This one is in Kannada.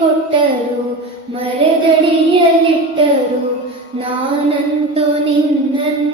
ಕೊಟ್ಟರು ಮರದಡಿಯಲ್ಲಿಟ್ಟರು ನಾನಂತೂ ನಿನ್ನ